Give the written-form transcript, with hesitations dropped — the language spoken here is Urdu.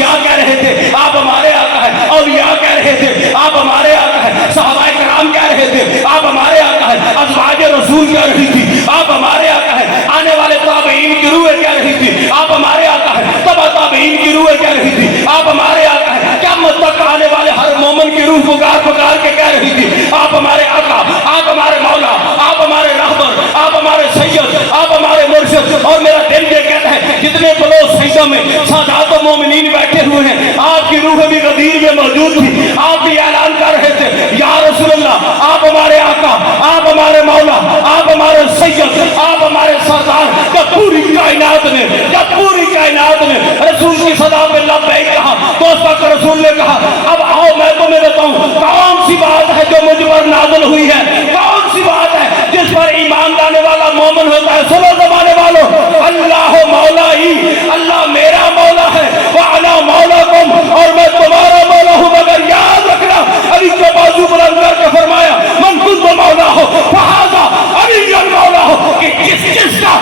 اولیاء کہہ رہے تھے آپ ہمارے آقا ہیں، اولیاء کہہ رہے تھے آپ ہمارے آقا ہیں، صحابہ کرام کہہ رہے تھے آپ ہمارے آقا ہیں، ازواج رسول کہہ رہی تھی آپ ہمارے آقا ہیں، آنے والے تابعین کی روحیں کہہ رہی تھی آپ ہمارے آقا ہیں، تبع تابعین کی روحیں کہہ رہی تھی آپ ہمارے آقا ہیں، قیامت تک آنے والے ہر مومن کی روح پکار کے کہہ رہی تھی آپ ہمارے آقا، آپ ہمارے مولا، آپ ہمارے رہبر، آپ ہمارے سید، آپ ہمارے مرشد۔ اور میرا دل یہ کہتا ہے جتنے بلوچ سجدہ میں سادات و مومنین بیٹھے ہوئے ہیں آپ کی روح بھی غدیر میں موجود تھی، آپ بھی اعلان کر رہے تھے یا رسول اللہ آپ ہمارے آقا، آپ ہمارے مولا، آپ ہمارے سید، آپ ہمارے سردار۔ جب پوری کائنات نے رسول کی صدا پہ لبیک کہا تو اس وقت رسول نے کہا اب آؤ میں تمہیں بتاؤں کون سی بات ہے جو مجھ پر نازل ہوئی ہے، کون سی بات ہے جس پر ایمان لانے والا مومن ہوتا ہے۔ سنو زمانے والوں، اللہ مولا ہی، اللہ میرا مولا ہے، وَأَنَا مَوْلَاكُمْ، اور میں تمہارا مولا ہوں۔ مگر یاد رکھنا علی کے بازو بلند کر کے فرمایا من كنت مولا ہو فہذا علی مولا ہو، کہ جس کا